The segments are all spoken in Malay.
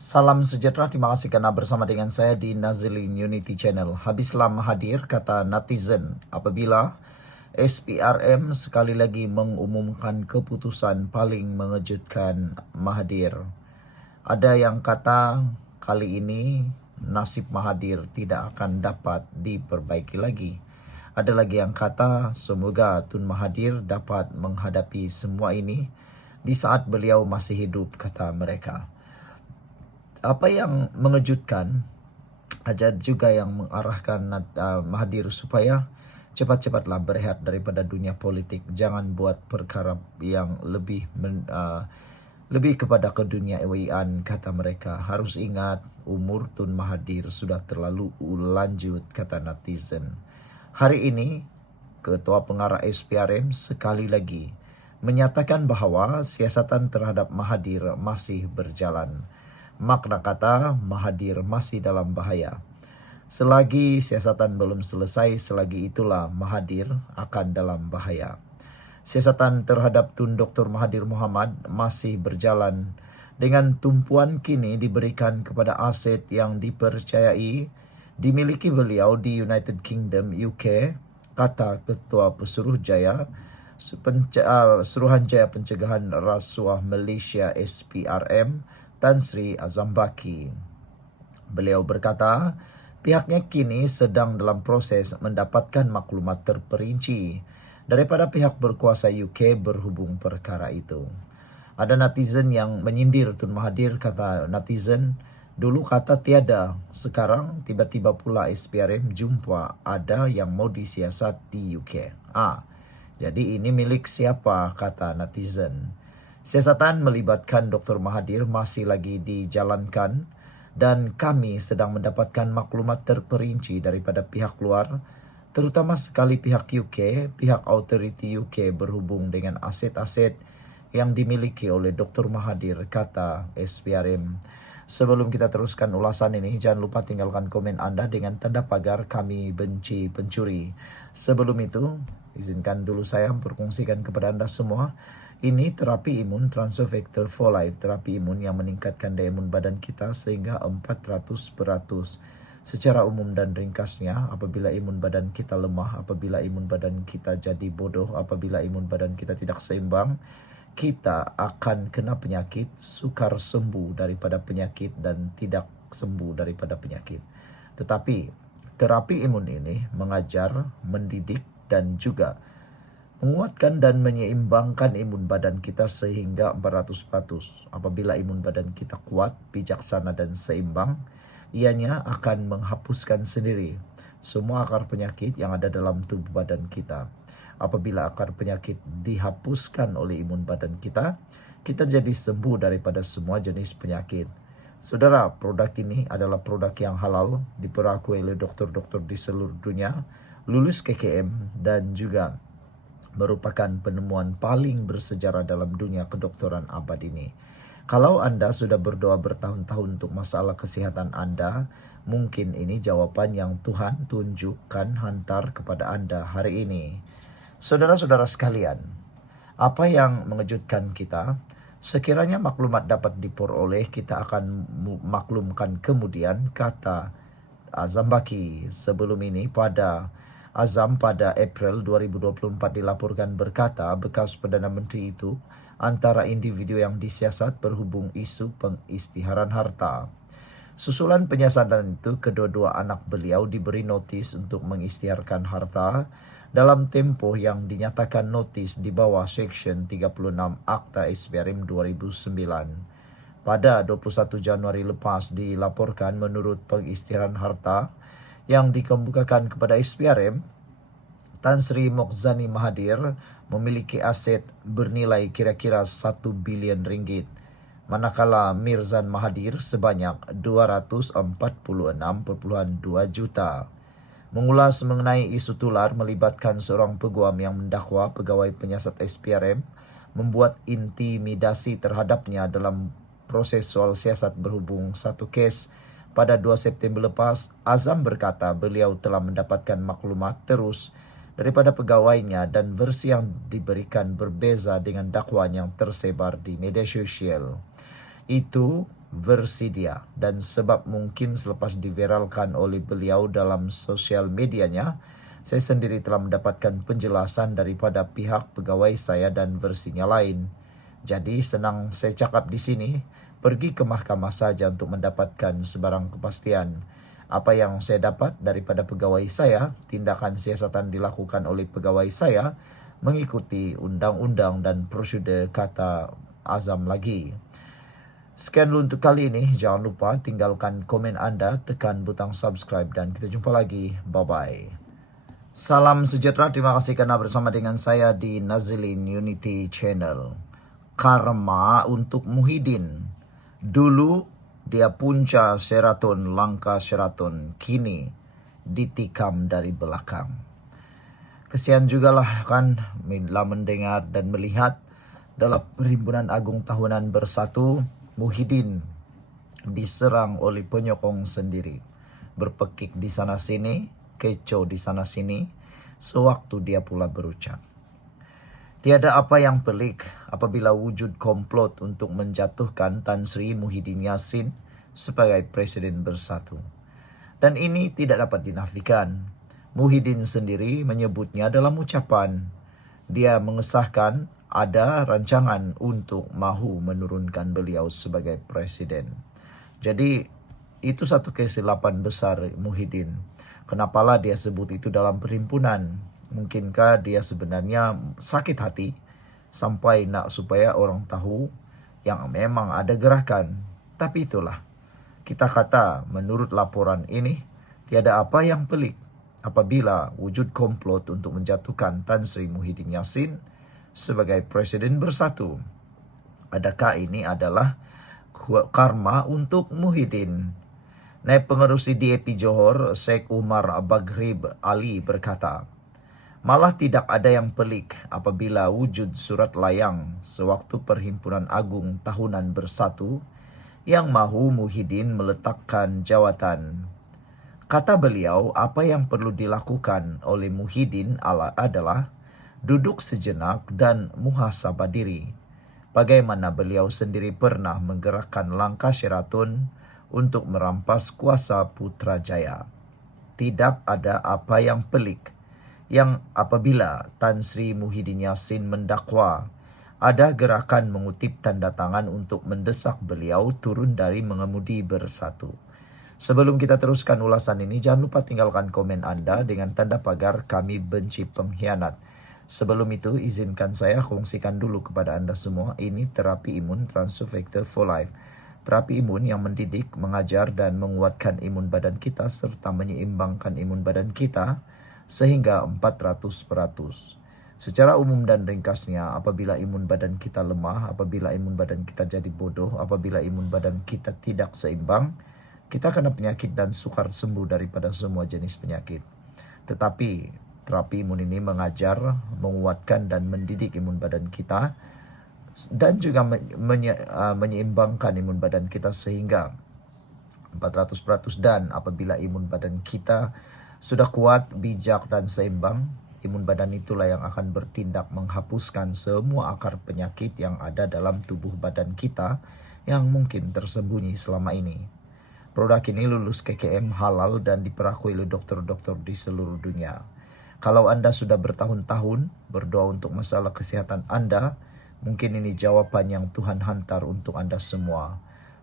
Salam sejahtera, terima kasih karena bersama dengan saya di Nazilin Unity Channel. Habislah hadir, kata netizen, apabila SPRM sekali lagi mengumumkan keputusan paling mengejutkan Mahathir. Ada yang kata kali ini nasib Mahathir tidak akan dapat diperbaiki lagi. Ada lagi yang kata semoga Tun Mahathir dapat menghadapi semua ini di saat beliau masih hidup, kata mereka. Apa yang mengejutkan, ada juga yang mengarahkan Mahathir supaya cepat-cepatlah berehat daripada dunia politik. Jangan buat perkara yang lebih kepada keduniaan, kata mereka. Harus ingat umur Tun Mahathir sudah terlalu lanjut, kata netizen. Hari ini Ketua Pengarah SPRM sekali lagi menyatakan bahawa siasatan terhadap Mahathir masih berjalan. Makna kata Mahathir masih dalam bahaya. Selagi siasatan belum selesai, selagi itulah Mahathir akan dalam bahaya. Siasatan terhadap Tun Dr. Mahathir Mohamad masih berjalan dengan tumpuan kini diberikan kepada aset yang dipercayai dimiliki beliau di United Kingdom UK, kata Ketua Suruhanjaya Pencegahan Rasuah Malaysia SPRM, Tan Sri Azam Baki. Beliau berkata, pihaknya kini sedang dalam proses mendapatkan maklumat terperinci daripada pihak berkuasa UK berhubung perkara itu. Ada netizen yang menyindir Tun Mahathir, kata netizen, dulu kata tiada, sekarang tiba-tiba pula SPRM jumpa ada yang mau disiasat di UK. Jadi ini milik siapa, kata netizen. Siasatan melibatkan Dr. Mahathir masih lagi dijalankan dan kami sedang mendapatkan maklumat terperinci daripada pihak luar, terutama sekali pihak UK, pihak autoriti UK berhubung dengan aset-aset yang dimiliki oleh Dr. Mahathir, kata SPRM. Sebelum kita teruskan ulasan ini, jangan lupa tinggalkan komen anda dengan tanda pagar kami benci pencuri. Sebelum itu, izinkan dulu saya berkongsikan kepada anda semua. Ini terapi imun Transfer Factor for Life, terapi imun yang meningkatkan daya imun badan kita sehingga 400%. Secara umum dan ringkasnya, apabila imun badan kita lemah, apabila imun badan kita jadi bodoh, apabila imun badan kita tidak seimbang, kita akan kena penyakit, sukar sembuh daripada penyakit dan tidak sembuh daripada penyakit. Tetapi terapi imun ini mengajar, mendidik dan juga menguatkan dan menyeimbangkan imun badan kita sehingga 400%. Apabila imun badan kita kuat, bijaksana dan seimbang, ianya akan menghapuskan sendiri semua akar penyakit yang ada dalam tubuh badan kita. Apabila akar penyakit dihapuskan oleh imun badan kita, kita jadi sembuh daripada semua jenis penyakit. Saudara, produk ini adalah produk yang halal, diperakui oleh dokter-dokter di seluruh dunia, lulus KKM dan juga merupakan penemuan paling bersejarah dalam dunia kedokteran abad ini. Kalau anda sudah berdoa bertahun-tahun untuk masalah kesehatan anda, mungkin ini jawaban yang Tuhan tunjukkan hantar kepada anda hari ini. Saudara-saudara sekalian, apa yang mengejutkan kita? Sekiranya maklumat dapat diperoleh, kita akan maklumkan kemudian, kata Azam Baki. Sebelum ini Azam pada April 2024 dilaporkan berkata bekas Perdana Menteri itu antara individu yang disiasat berhubung isu pengisytiharan harta. Susulan penyiasatan itu, kedua-dua anak beliau diberi notis untuk mengisytiharkan harta dalam tempoh yang dinyatakan notis di bawah Seksyen 36 Akta SPRM 2009. Pada 21 Januari lepas dilaporkan menurut pengisytiharan harta yang dikemukakan kepada SPRM, Tan Sri Mokzani Mahathir memiliki aset bernilai kira-kira 1 bilion ringgit, manakala Mirzan Mahathir sebanyak 246.2 juta. Mengulas mengenai isu tular melibatkan seorang peguam yang mendakwa pegawai penyiasat SPRM membuat intimidasi terhadapnya dalam proses soal siasat berhubung satu kes. Pada 2 September lepas, Azam berkata beliau telah mendapatkan maklumat terus daripada pegawainya dan versi yang diberikan berbeza dengan dakwaan yang tersebar di media sosial. Itu versi dia. Dan sebab mungkin selepas diviralkan oleh beliau dalam sosial medianya, saya sendiri telah mendapatkan penjelasan daripada pihak pegawai saya dan versinya lain. Jadi senang saya cakap di sini, pergi ke mahkamah saja untuk mendapatkan sebarang kepastian. Apa yang saya dapat daripada pegawai saya, tindakan siasatan dilakukan oleh pegawai saya mengikuti undang-undang dan prosedur, kata Azam lagi. Sekian dulu untuk kali ini. Jangan lupa tinggalkan komen anda, tekan butang subscribe dan kita jumpa lagi. Bye-bye. Salam sejahtera, terima kasih karena bersama dengan saya di Nazilin Unity Channel. Karma untuk Muhyiddin. Dulu dia punca Sheraton, langkah Sheraton, kini ditikam dari belakang. Kesian jugalah kan bila mendengar dan melihat dalam Perhimpunan Agung Tahunan Bersatu, Muhyiddin diserang oleh penyokong sendiri. Berpekik di sana sini, kecoh di sana sini, sewaktu dia pula berucap. Tiada apa yang pelik apabila wujud komplot untuk menjatuhkan Tan Sri Muhyiddin Yassin sebagai Presiden Bersatu. Dan ini tidak dapat dinafikan. Muhyiddin sendiri menyebutnya dalam ucapan. Dia mengesahkan ada rancangan untuk mahu menurunkan beliau sebagai Presiden. Jadi itu satu kesilapan besar Muhyiddin. Kenapalah dia sebut itu dalam perhimpunan? Mungkinkah dia sebenarnya sakit hati sampai nak supaya orang tahu yang memang ada gerakan? Tapi itulah, kita kata menurut laporan ini, tiada apa yang pelik apabila wujud komplot untuk menjatuhkan Tan Sri Muhyiddin Yassin sebagai Presiden Bersatu. Adakah ini adalah karma untuk Muhyiddin? Naib Pengerusi DAP Johor, Sheikh Umar Baghrib Ali berkata, malah tidak ada yang pelik apabila wujud surat layang sewaktu Perhimpunan Agung Tahunan Bersatu yang mahu Muhyiddin meletakkan jawatan. Kata beliau, apa yang perlu dilakukan oleh Muhyiddin adalah duduk sejenak dan muhasabah diri. Bagaimana beliau sendiri pernah menggerakkan langkah Sheraton untuk merampas kuasa Putrajaya. Tidak ada apa yang pelik yang apabila Tan Sri Muhyiddin Yassin mendakwa ada gerakan mengutip tanda tangan untuk mendesak beliau turun dari mengemudi Bersatu. Sebelum kita teruskan ulasan ini, jangan lupa tinggalkan komen anda dengan tanda pagar kami benci pengkhianat. Sebelum itu, izinkan saya kongsikan dulu kepada anda semua, ini terapi imun Transufactor for Life. Terapi imun yang mendidik, mengajar dan menguatkan imun badan kita serta menyeimbangkan imun badan kita sehingga 400%. Secara umum dan ringkasnya, apabila imun badan kita lemah, apabila imun badan kita jadi bodoh, apabila imun badan kita tidak seimbang, kita kena penyakit dan sukar sembuh daripada semua jenis penyakit. Tetapi terapi imun ini mengajar, menguatkan dan mendidik imun badan kita dan juga menyeimbangkan imun badan kita sehingga 400%. Dan apabila imun badan kita sudah kuat, bijak dan seimbang, imun badan itulah yang akan bertindak menghapuskan semua akar penyakit yang ada dalam tubuh badan kita yang mungkin tersembunyi selama ini. Produk ini lulus KKM halal dan diperakui oleh dokter-dokter di seluruh dunia. Kalau Anda sudah bertahun-tahun berdoa untuk masalah kesehatan Anda, mungkin ini jawaban yang Tuhan hantar untuk Anda semua.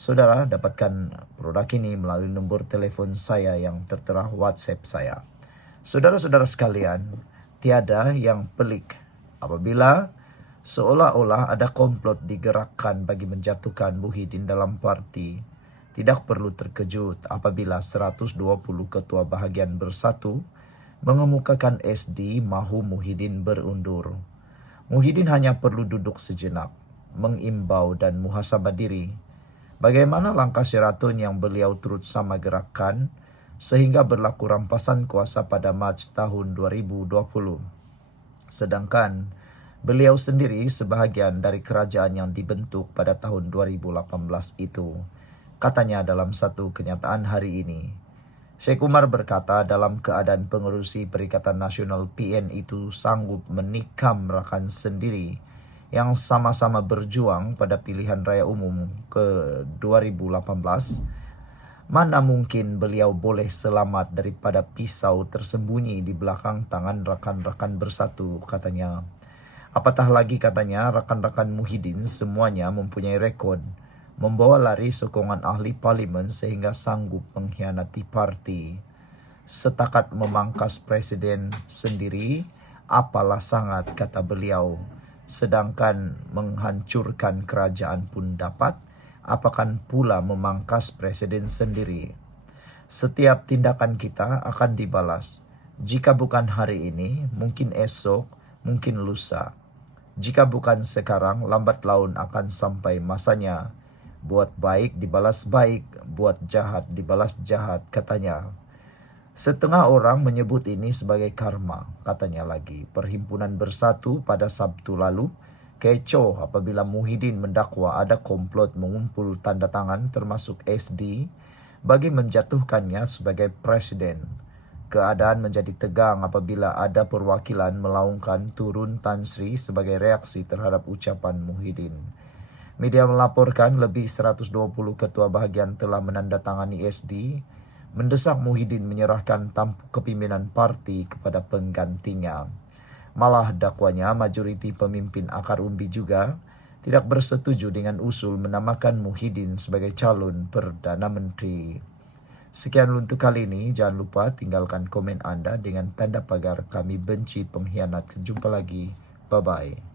Saudara dapatkan produk ini melalui nomor telepon saya yang tertera WhatsApp saya. Saudara-saudara sekalian, tiada yang pelik apabila seolah-olah ada komplot digerakkan bagi menjatuhkan Muhyiddin dalam parti. Tidak perlu terkejut apabila 120 ketua bahagian Bersatu mengemukakan SD mahu Muhyiddin berundur. Muhyiddin hanya perlu duduk sejenak, mengimbau dan muhasabah diri. Bagaimana langkah Sheraton yang beliau turut sama gerakan sehingga berlaku rampasan kuasa pada Mac tahun 2020. Sedangkan beliau sendiri sebahagian dari kerajaan yang dibentuk pada tahun 2018 itu. Katanya dalam satu kenyataan hari ini. Sheikh Umar berkata dalam keadaan pengerusi Perikatan Nasional PN itu sanggup menikam rakan sendiri yang sama-sama berjuang pada pilihan raya umum ke 2018, mana mungkin beliau boleh selamat daripada pisau tersembunyi di belakang tangan rakan-rakan bersatu, katanya. Apatah lagi, katanya, rakan-rakan Muhyiddin semuanya mempunyai rekod membawa lari sokongan ahli parlimen sehingga sanggup mengkhianati parti. Setakat memangkas presiden sendiri, apalah sangat, kata beliau. Sedangkan menghancurkan kerajaan pun dapat, apakan pula memangkas presiden sendiri. Setiap tindakan kita akan dibalas. Jika bukan hari ini, mungkin esok, mungkin lusa. Jika bukan sekarang, lambat laun akan sampai masanya. Buat baik dibalas baik, buat jahat dibalas jahat, katanya. Setengah orang menyebut ini sebagai karma, katanya lagi. Perhimpunan Bersatu pada Sabtu lalu kecoh apabila Muhyiddin mendakwa ada komplot mengumpul tanda tangan termasuk SD bagi menjatuhkannya sebagai presiden. Keadaan menjadi tegang apabila ada perwakilan melaungkan turun Tan Sri sebagai reaksi terhadap ucapan Muhyiddin. Media melaporkan lebih 120 ketua bahagian telah menandatangani SD, mendesak Muhyiddin menyerahkan tampuk kepimpinan parti kepada penggantinya. Malah dakwanya majoriti pemimpin akar umbi juga tidak bersetuju dengan usul menamakan Muhyiddin sebagai calon Perdana Menteri. Sekian untuk kali ini, jangan lupa tinggalkan komen Anda dengan tanda pagar kami benci pengkhianat. Jumpa lagi, bye-bye.